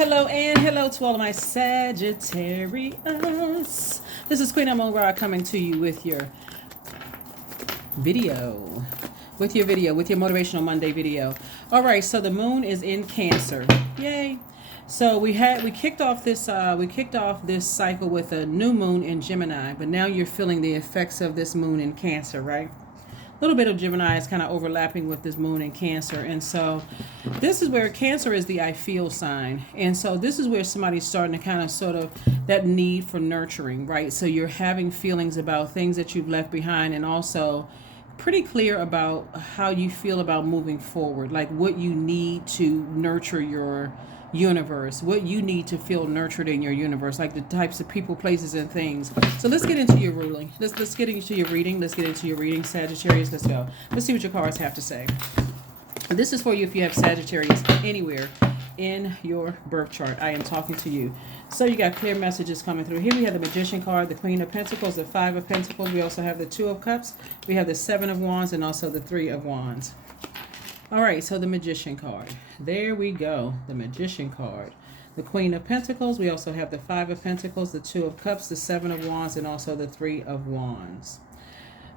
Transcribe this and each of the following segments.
hello, and hello to all of my Sagittarius. This is Queen Amun Ra coming to you with your video. With your Motivational Monday video. All right, so the moon is in Cancer. Yay. So we kicked off this cycle with a new moon in Gemini, but now you're feeling the effects of this moon in Cancer, right? A little bit of Gemini is kind of overlapping with this moon in Cancer. And so this is where Cancer is the I feel sign. And so this is where somebody's starting to kind of sort of that need for nurturing, right? So you're having feelings about things that you've left behind, and also pretty clear about how you feel about moving forward, like what you need to nurture your universe, what you need to feel nurtured in your universe, like the types of people, places, and things. So let's get into your ruling. Let's get into your reading. Let's get into your reading, Sagittarius. Let's go. Let's see what your cards have to say. This is for you if you have Sagittarius anywhere in your birth chart. I am talking to you. So you got clear messages coming through. Here we have the Magician card, the Queen of Pentacles, the Five of Pentacles. We also have the Two of Cups. We have the Seven of Wands, and also the Three of Wands. All right, so the Magician card. There we go, the Magician card. The Queen of Pentacles. We also have the Five of Pentacles, the Two of Cups, the Seven of Wands, and also the Three of Wands.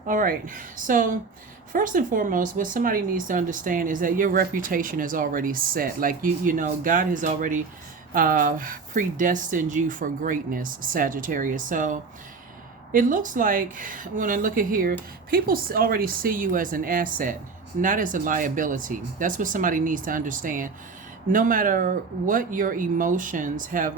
All right, so first and foremost, what somebody needs to understand is that your reputation is already set. Like, you know, God has already predestined you for greatness, Sagittarius. So it looks like, when I look at here, people already see you as an asset, not as a liability. That's what somebody needs to understand. No matter what your emotions have,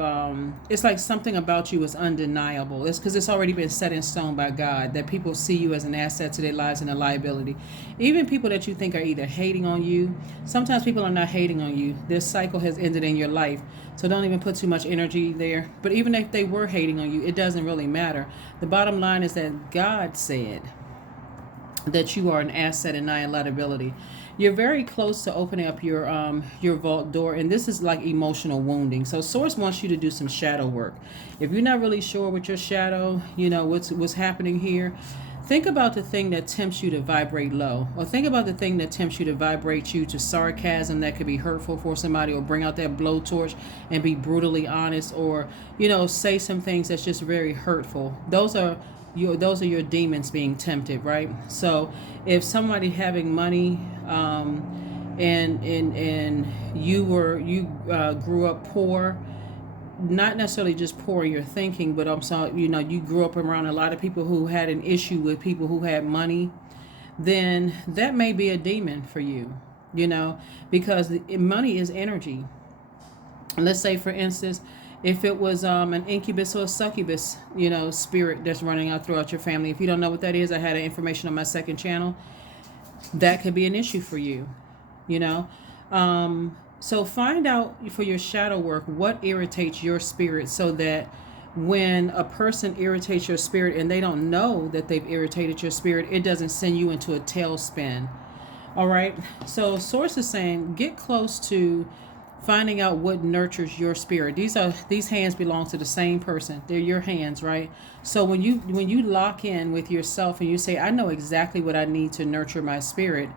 it's like something about you is undeniable. It's because it's already been set in stone by God that people see you as an asset to their lives and a liability. Even people that you think are either hating on you, sometimes people are not hating on you. This cycle has ended in your life, so don't even put too much energy there. But even if they were hating on you, it doesn't really matter. The bottom line is that God said that you are an asset and not a liability. You're very close to opening up your vault door, and this is like emotional wounding. So Source wants you to do some shadow work. If you're not really sure with your shadow, you know what's happening here, think about the thing that tempts you to vibrate low, or think about the thing that tempts you to vibrate you to sarcasm that could be hurtful for somebody, or bring out that blowtorch and be brutally honest, or say some things that's just very hurtful. Those are your demons being tempted, right? So if somebody having money, and you grew up poor, not necessarily just poor in your thinking, but I'm sorry, you grew up around a lot of people who had an issue with people who had money, then that may be a demon for you, because money is energy. Let's say, for instance, if it was an incubus or a succubus, spirit that's running out throughout your family. If you don't know what that is, I had information on my second channel. That could be an issue for you, So find out for your shadow work what irritates your spirit, so that when a person irritates your spirit and they don't know that they've irritated your spirit, it doesn't send you into a tailspin. All right. So Source is saying, get close to finding out what nurtures your spirit. These hands belong to the same person. They're your hands, right? So when you lock in with yourself and you say, I know exactly what I need to nurture my spirit,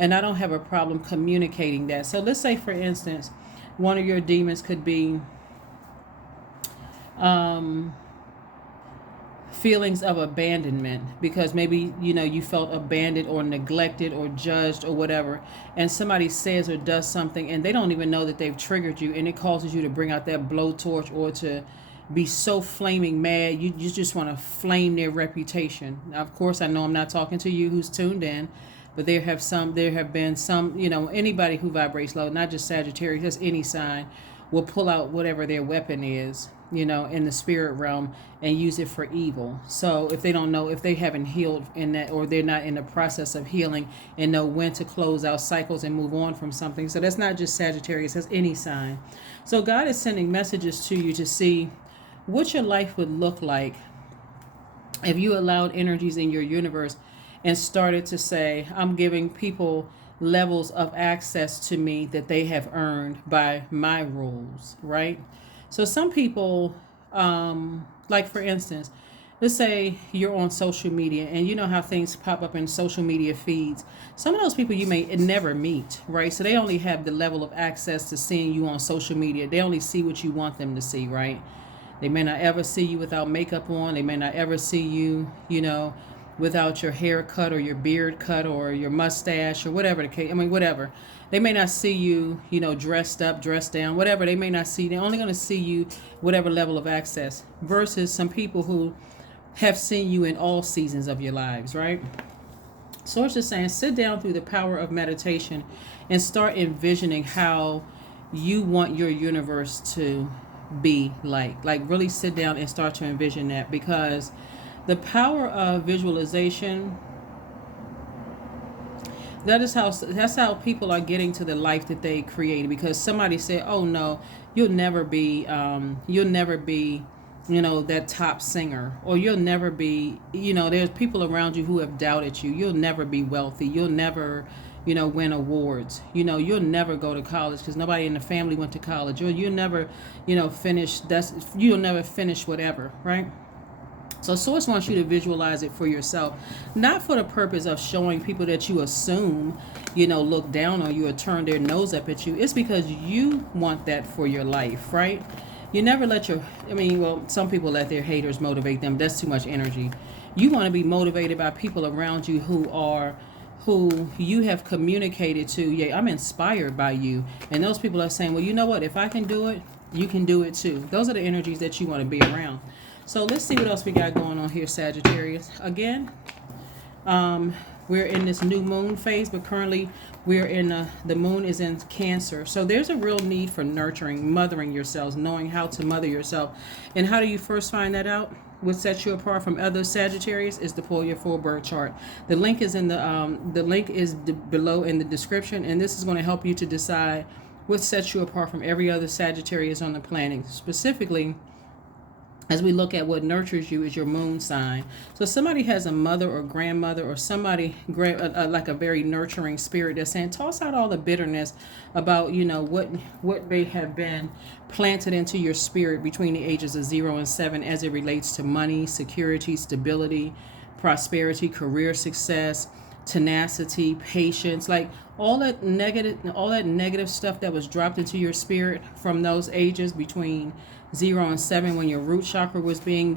and I don't have a problem communicating that. So let's say, for instance, one of your demons could be feelings of abandonment, because maybe you felt abandoned or neglected or judged or whatever, and somebody says or does something and they don't even know that they've triggered you, and it causes you to bring out that blowtorch, or to be so flaming mad you just want to flame their reputation. Now, of course, I know I'm not talking to you who's tuned in, but there have been some, anybody who vibrates low, not just Sagittarius, just any sign, will pull out whatever their weapon is, in the spirit realm, and use it for evil. So if they don't know, if they haven't healed in that, or they're not in the process of healing and know when to close out cycles and move on from something. So that's not just Sagittarius, that's any sign. So God is sending messages to you to see what your life would look like if you allowed energies in your universe and started to say, I'm giving people levels of access to me that they have earned by my rules, right? So some people, like, for instance, let's say you're on social media, and you know how things pop up in social media feeds. Some of those people you may never meet, right? So they only have the level of access to seeing you on social media. They only see what you want them to see, right? They may not ever see you without makeup on. They may not ever see you, without your hair cut or your beard cut or your mustache or whatever the case. I mean, whatever. They may not see you, dressed up, dressed down, whatever. They may not see. They're only going to see you whatever level of access. Versus some people who have seen you in all seasons of your lives, right? So it's just saying, sit down through the power of meditation and start envisioning how you want your universe to be like. Like really sit down and start to envision that, because the power of visualization, that's how people are getting to the life that they created. Because somebody said, oh no, you'll never be that top singer, or you'll never be, there's people around you who have doubted you. You'll never be wealthy. You'll never, win awards. You'll never go to college because nobody in the family went to college. You'll never, you'll never finish whatever, right? So Source wants you to visualize it for yourself, not for the purpose of showing people that you assume, look down on you or turn their nose up at you. It's because you want that for your life, right? You never let some people let their haters motivate them. That's too much energy. You want to be motivated by people around you who you have communicated to, yeah, I'm inspired by you. And those people are saying, well, you know what? If I can do it, you can do it too. Those are the energies that you want to be around. So let's see what else we got going on here, Sagittarius. Again, we're in this new moon phase, but currently we're in the moon is in Cancer. So there's a real need for nurturing, mothering yourselves, knowing how to mother yourself. And how do you first find that out? What sets you apart from other Sagittarius is to pull your full birth chart. The link is below in the description, and this is going to help you to decide what sets you apart from every other Sagittarius on the planet. Specifically, as we look at what nurtures you is your moon sign. So somebody has a mother or grandmother or somebody like a very nurturing spirit that's saying, toss out all the bitterness about, what may have been planted into your spirit between the ages of 0 and 7 as it relates to money, security, stability, prosperity, career success, tenacity, patience, like all that negative stuff that was dropped into your spirit from those ages between 0 and 7 when your root chakra was being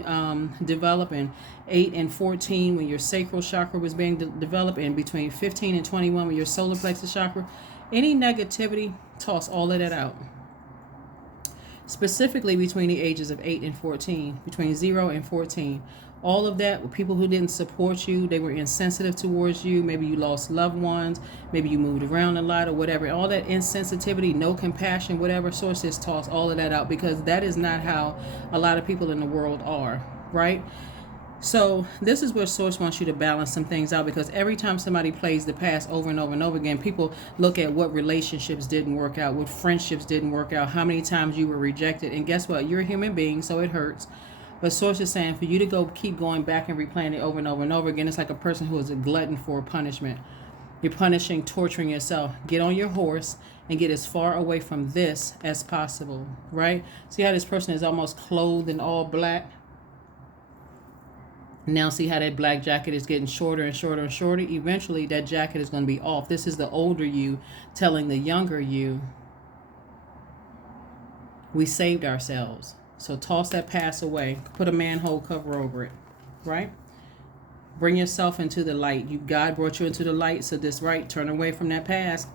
developed, and 8 and 14 when your sacral chakra was being developed, and between 15 and 21 when your solar plexus chakra. Any negativity, toss all of that out. Specifically between the ages of 8 and 14, between 0 and 14. All of that with people who didn't support you, they were insensitive towards you, maybe you lost loved ones, maybe you moved around a lot or whatever. All that insensitivity, no compassion, whatever, sources, toss all of that out, because that is not how a lot of people in the world are, right? So this is where Source wants you to balance some things out, because every time somebody plays the past over and over and over again, people look at what relationships didn't work out, what friendships didn't work out, how many times you were rejected. And guess what? You're a human being, so it hurts. But Source is saying for you to keep going back and replaying it over and over and over again, it's like a person who is a glutton for punishment. You're punishing, torturing yourself. Get on your horse and get as far away from this as possible, right? See how this person is almost clothed in all black? Now see how that black jacket is getting shorter and shorter and shorter? Eventually that jacket is going to be off. This is the older you telling the younger you, we saved ourselves. So toss that past away. Put a manhole cover over it, right? Bring yourself into the light. God brought you into the light, so this right, turn away from that past.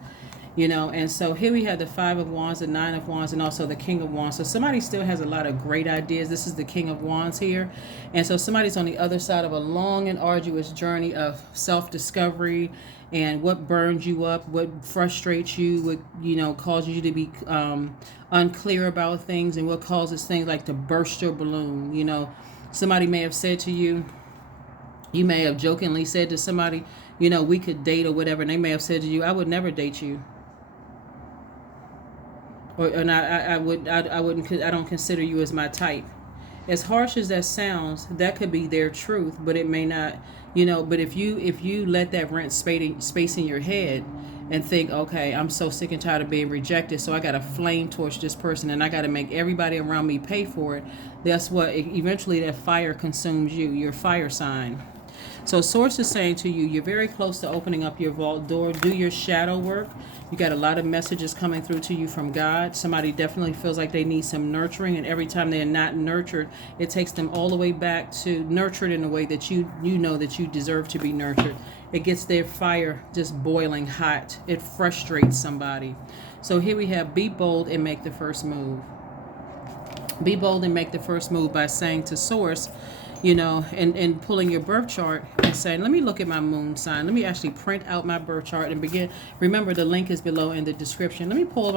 And so here we have the 5 of Wands, the 9 of Wands, and also the King of Wands. So somebody still has a lot of great ideas. This is the King of Wands here. And so somebody's on the other side of a long and arduous journey of self-discovery and what burns you up, what frustrates you, what, causes you to be unclear about things, and what causes things like to burst your balloon. Somebody may have said to you, you may have jokingly said to somebody, we could date or whatever, and they may have said to you, I would never date you. I don't consider you as my type. As harsh as that sounds, that could be their truth, but it may not, but if you let that rent space in your head, and think, okay, I'm so sick and tired of being rejected, so I got to flame torch this person and I got to make everybody around me pay for it. That's what eventually that fire consumes you, your fire sign. So Source is saying to you, you're very close to opening up your vault door. Do your shadow work. You got a lot of messages coming through to you from God. Somebody definitely feels like they need some nurturing, and every time they're not nurtured, it takes them all the way back to nurtured in a way that you know that you deserve to be nurtured. It gets their fire just boiling hot. It frustrates somebody. So here we have, be bold and make the first move. Be bold and make the first move by saying to Source, and pulling your birth chart and saying, let me look at my moon sign. Let me actually print out my birth chart and begin. Remember, the link is below in the description. Let me pull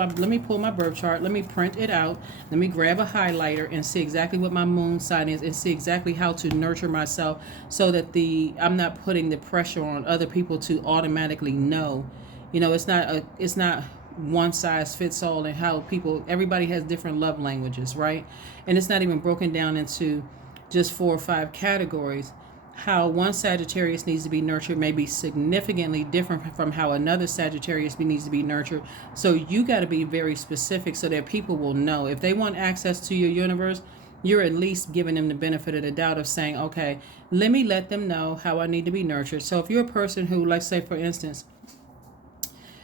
my birth chart. Let me print it out. Let me grab a highlighter and see exactly what my moon sign is and see exactly how to nurture myself so that I'm not putting the pressure on other people to automatically know. It's not one size fits all, and how everybody has different love languages, right? And it's not even broken down into just 4 or 5 categories. How one Sagittarius needs to be nurtured may be significantly different from how another Sagittarius needs to be nurtured. So you got to be very specific so that people will know. If they want access to your universe, you're at least giving them the benefit of the doubt of saying, okay, let me let them know how I need to be nurtured. So if you're a person who, let's say for instance,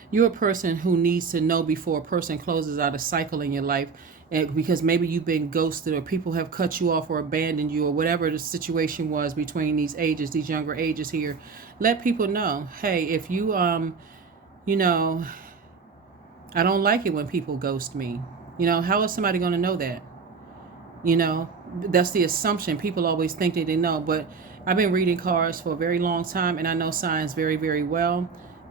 you're a person who needs to know before a person closes out a cycle in your life, and because maybe you've been ghosted or people have cut you off or abandoned you or whatever the situation was between these younger ages here, let people know, hey, if you, I don't like it when people ghost me. How is somebody going to know that? That's the assumption. People always think that they know, but I've been reading cards for a very long time and I know signs very, very well.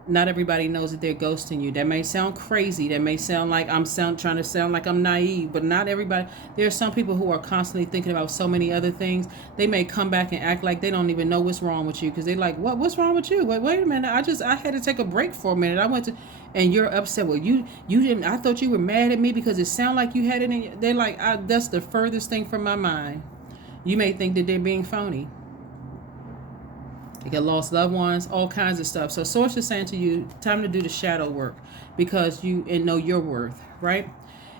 Not everybody knows that they're ghosting you. That may sound crazy. That may sound like trying to sound like I'm naive, but not everybody. There are some people who are constantly thinking about so many other things. They may come back and act like they don't even know what's wrong with you because they're like, what's wrong with you? Wait a minute. I had to take a break for a minute. I went to, and you're upset. Well, you didn't. I thought you were mad at me because it sounded like you had it in. They're like, that's the furthest thing from my mind. You may think that they're being phony. You get lost loved ones, all kinds of stuff. So Source is saying to you, time to do the shadow work because you know your worth, right?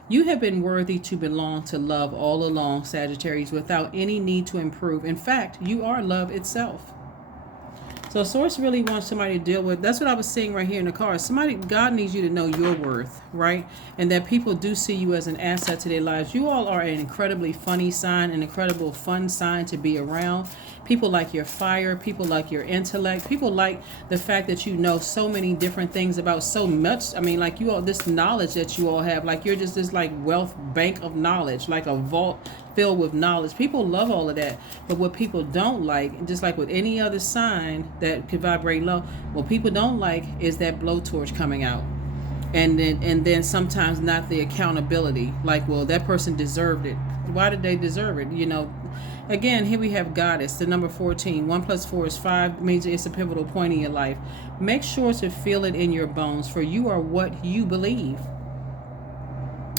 You have been worthy to belong to love all along, Sagittarius, without any need to improve. In fact, you are love itself. So Source really wants somebody to deal with. That's what I was seeing right here in the cards. God needs you to know your worth, right? And that people do see you as an asset to their lives. You all are an incredibly funny sign, an incredible fun sign to be around. People like your fire. People like your intellect. People like the fact that you know so many different things about so much. I mean, like you all, this knowledge that you all have, like you're just this like wealth bank of knowledge, like a vault filled with knowledge. People love all of that. But what people don't like, just like with any other sign that could vibrate low, what people don't like is that blowtorch coming out. And then sometimes not the accountability. Like, well, that person deserved it. Why did they deserve it? Again, here we have Goddess, the number 14. 1 + 4 is 5, means it's a pivotal point in your life. Make sure to feel it in your bones, for you are what you believe.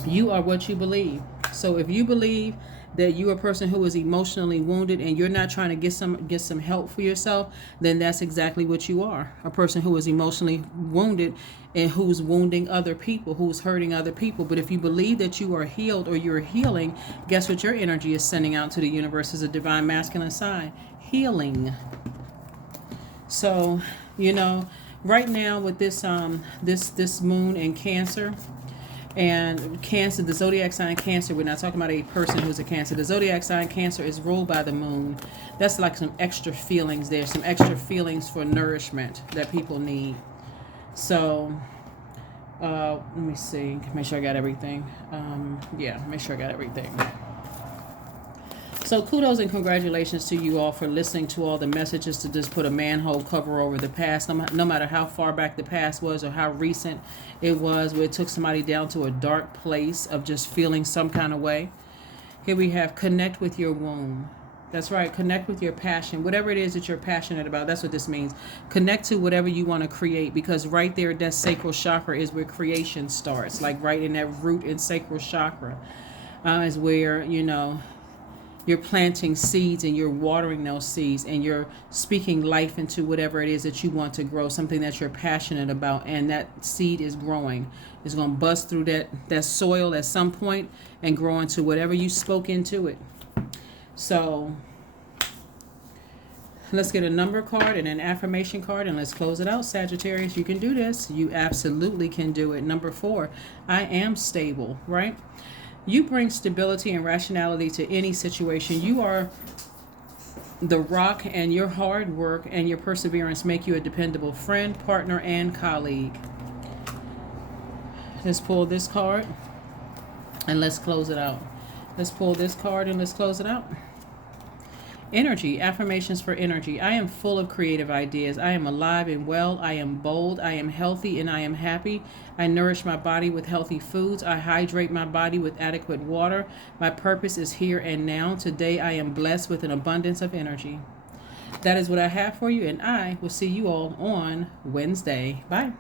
You are what you believe. So if you believe that you're a person who is emotionally wounded and you're not trying to get some help for yourself, then that's exactly what you are. A person who is emotionally wounded and who's wounding other people, who's hurting other people. But if you believe that you are healed or you're healing, guess what your energy is sending out to the universe as a divine masculine sign? Healing. So, right now with this this moon in Cancer, and Cancer, the zodiac sign Cancer, we're not talking about a person who's a Cancer. The zodiac sign Cancer is ruled by the moon. That's like some extra feelings there, some extra feelings for nourishment that people need. So, let me see, make sure I got everything. Make sure I got everything. So kudos and congratulations to you all for listening to all the messages, to just put a manhole cover over the past, no matter how far back the past was or how recent it was, where it took somebody down to a dark place of just feeling some kind of way. Here we have connect with your womb. That's right, connect with your passion. Whatever it is that you're passionate about, that's what this means. Connect to whatever you want to create, because right there, that sacral chakra is where creation starts. Like right in that root and sacral chakra is where, You're planting seeds and you're watering those seeds and you're speaking life into whatever it is that you want to grow, something that you're passionate about, and that seed is growing. It's going to bust through that soil at some point and grow into whatever you spoke into it. So let's get a number card and an affirmation card, and let's close it out, Sagittarius. You can do this. You absolutely can do it. Number 4, I am stable, right? You bring stability and rationality to any situation. You are the rock, and your hard work and your perseverance make you a dependable friend, partner, and colleague. Let's pull this card and let's close it out. Let's pull this card and let's close it out. Energy, affirmations for energy. I am full of creative ideas. I am alive and well. I am bold. I am healthy and I am happy. I nourish my body with healthy foods. I hydrate my body with adequate water. My purpose is here and now. Today I am blessed with an abundance of energy. That is what I have for you, and I will see you all on Wednesday. Bye.